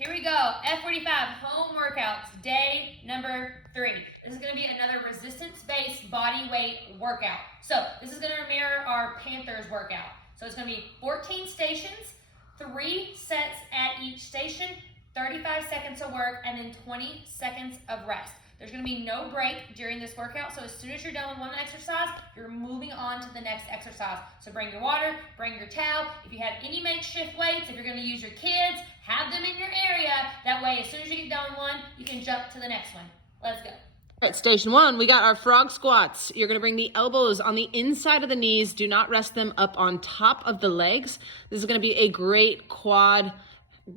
Here we go, F45 home workouts, day number 3. This is gonna be another resistance-based body weight workout. So this is gonna mirror our Panthers workout. So it's gonna be 14 stations, 3 sets at each station, 35 seconds of work, and then 20 seconds of rest. There's gonna be no break during this workout, so as soon as you're done with one exercise, you're moving on to the next exercise. So bring your water, bring your towel. If you have any makeshift weights, if you're gonna use your kids, have them in your area. That way, as soon as you get done with one, you can jump to the next one. Let's go. All right, station 1, we got our frog squats. You're gonna bring the elbows on the inside of the knees. Do not rest them up on top of the legs. This is gonna be a great quad,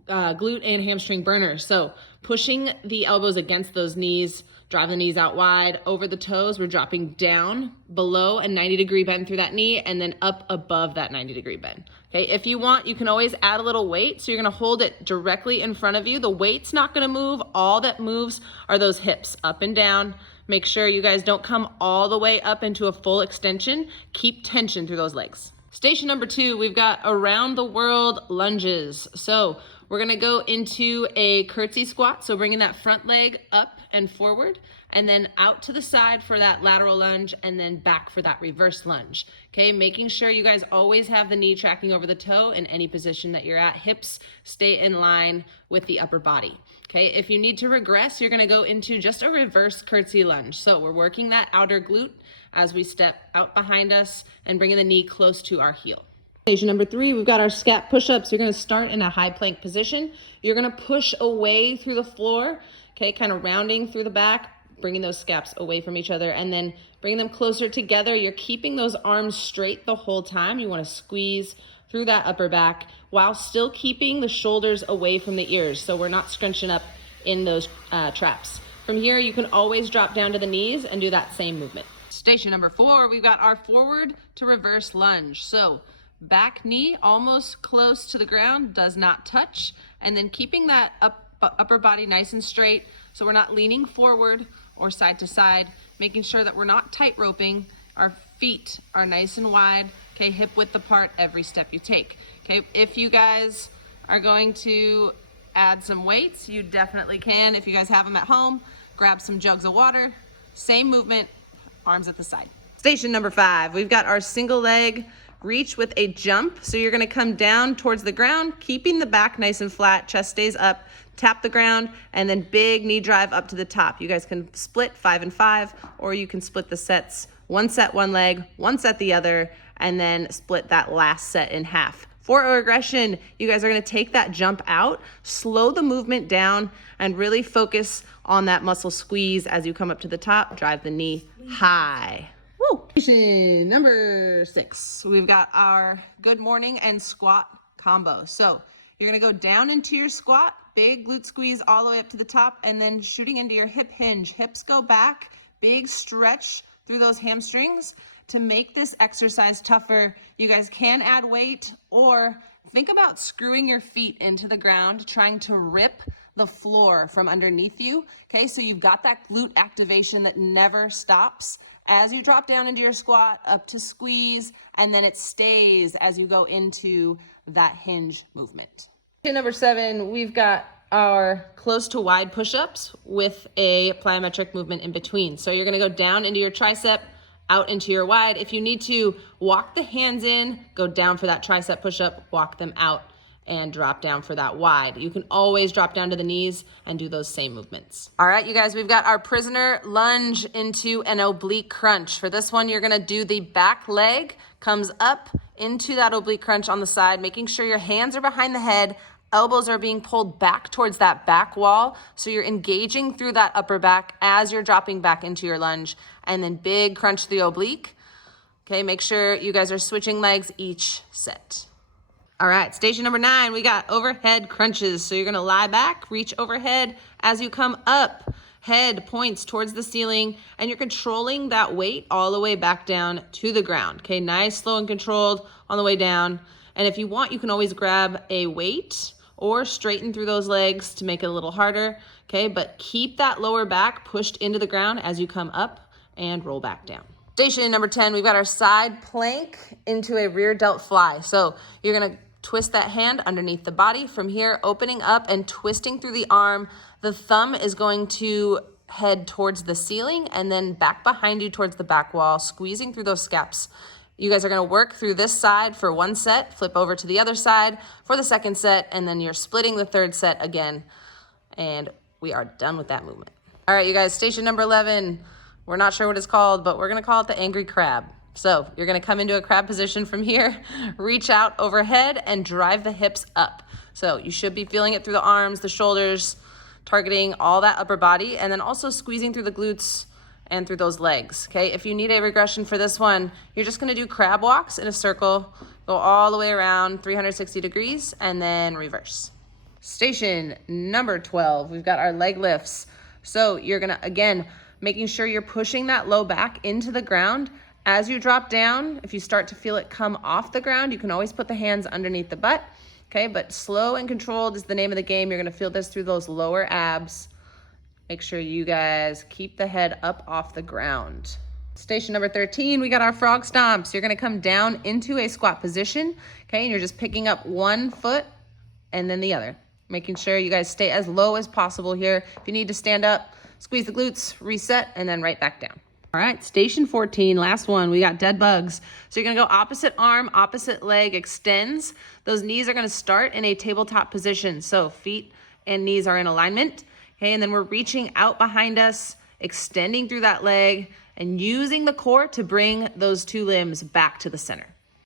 glute and hamstring burner. So pushing the elbows against those knees, drive the knees out wide over the toes. We're dropping down below a 90-degree bend through that knee and then up above that 90-degree bend. Okay, if you want, you can always add a little weight. So you're gonna hold it directly in front of you. The weight's not gonna move. All that moves are those hips up and down. Make sure you guys don't come all the way up into a full extension. Keep tension through those legs. Station number 2, we've got around the world lunges. So we're gonna go into a curtsy squat. So bringing that front leg up and forward, and then out to the side for that lateral lunge, and then back for that reverse lunge. Okay, making sure you guys always have the knee tracking over the toe in any position that you're at. Hips stay in line with the upper body. Okay, if you need to regress, you're gonna go into just a reverse curtsy lunge. So we're working that outer glute as we step out behind us and bringing the knee close to our heel. Station number 3, we've got our scat push-ups. You're gonna start in a high plank position. You're gonna push away through the floor, okay, kind of rounding through the back, bringing those scaps away from each other, and then bringing them closer together. You're keeping those arms straight the whole time. You wanna squeeze through that upper back while still keeping the shoulders away from the ears, so we're not scrunching up in those traps. From here, you can always drop down to the knees and do that same movement. Station number 4, we've got our forward to reverse lunge. So back knee almost close to the ground, does not touch, and then keeping that upper body nice and straight, so we're not leaning forward or side to side, making sure that we're not tight roping. Our feet are nice and wide, okay, hip width apart every step you take. Okay, if you guys are going to add some weights, you definitely can. If you guys have them at home, grab some jugs of water, same movement, arms at the side. Station number 5, we've got our single leg reach with a jump. So you're gonna come down towards the ground, keeping the back nice and flat, chest stays up, tap the ground, and then big knee drive up to the top. You guys can split 5 and 5, or you can split the sets, 1 set one leg, 1 set the other, and then split that last set in half. For regression, you guys are gonna take that jump out, slow the movement down, and really focus on that muscle squeeze as you come up to the top, drive the knee high. Woo! Station number 6, we've got our good morning and squat combo. So you're gonna go down into your squat, big glute squeeze all the way up to the top, and then shooting into your hip hinge. Hips go back, big stretch through those hamstrings. To make this exercise tougher, you guys can add weight, or think about screwing your feet into the ground, trying to rip the floor from underneath you. Okay, so you've got that glute activation that never stops. As you drop down into your squat, up to squeeze, and then it stays as you go into that hinge movement. Number 7, we've got our close to wide push-ups with a plyometric movement in between. So you're gonna go down into your tricep, out into your wide. If you need to walk the hands in, go down for that tricep push-up, walk them out, and drop down for that wide. You can always drop down to the knees and do those same movements. All right, you guys, we've got our prisoner lunge into an oblique crunch. For this one, you're gonna do the back leg, comes up into that oblique crunch on the side, making sure your hands are behind the head, elbows are being pulled back towards that back wall. So you're engaging through that upper back as you're dropping back into your lunge, and then big crunch the oblique. Okay, make sure you guys are switching legs each set. All right, station number 9, we got overhead crunches. So you're gonna lie back, reach overhead. As you come up, head points towards the ceiling, and you're controlling that weight all the way back down to the ground. Okay, nice, slow and controlled on the way down. And if you want, you can always grab a weight or straighten through those legs to make it a little harder. Okay, but keep that lower back pushed into the ground as you come up and roll back down. Station number 10, we've got our side plank into a rear delt fly. So you're gonna Twist that hand underneath the body. From here, opening up and twisting through the arm. The thumb is going to head towards the ceiling and then back behind you towards the back wall, squeezing through those scaps. You guys are gonna work through this side for one set, flip over to the other side for the second set, and then you're splitting the third set again. And we are done with that movement. All right, you guys, station number 11. We're not sure what it's called, but we're gonna call it the angry crab. So you're gonna come into a crab position from here, reach out overhead and drive the hips up. So you should be feeling it through the arms, the shoulders, targeting all that upper body, and then also squeezing through the glutes and through those legs, okay? If you need a regression for this one, you're just gonna do crab walks in a circle, go all the way around 360 degrees, and then reverse. Station number 12, we've got our leg lifts. So you're gonna, again, making sure you're pushing that low back into the ground. As you drop down, if you start to feel it come off the ground, you can always put the hands underneath the butt, okay? But slow and controlled is the name of the game. You're gonna feel this through those lower abs. Make sure you guys keep the head up off the ground. Station number 13, we got our frog stomps. You're gonna come down into a squat position, okay? And you're just picking up one foot and then the other. Making sure you guys stay as low as possible here. If you need to stand up, squeeze the glutes, reset, and then right back down. All right, station 14, last one, we got dead bugs. So you're gonna go opposite arm, opposite leg extends. Those knees are gonna start in a tabletop position. So feet and knees are in alignment. Okay, and then we're reaching out behind us, extending through that leg, and using the core to bring those two limbs back to the center.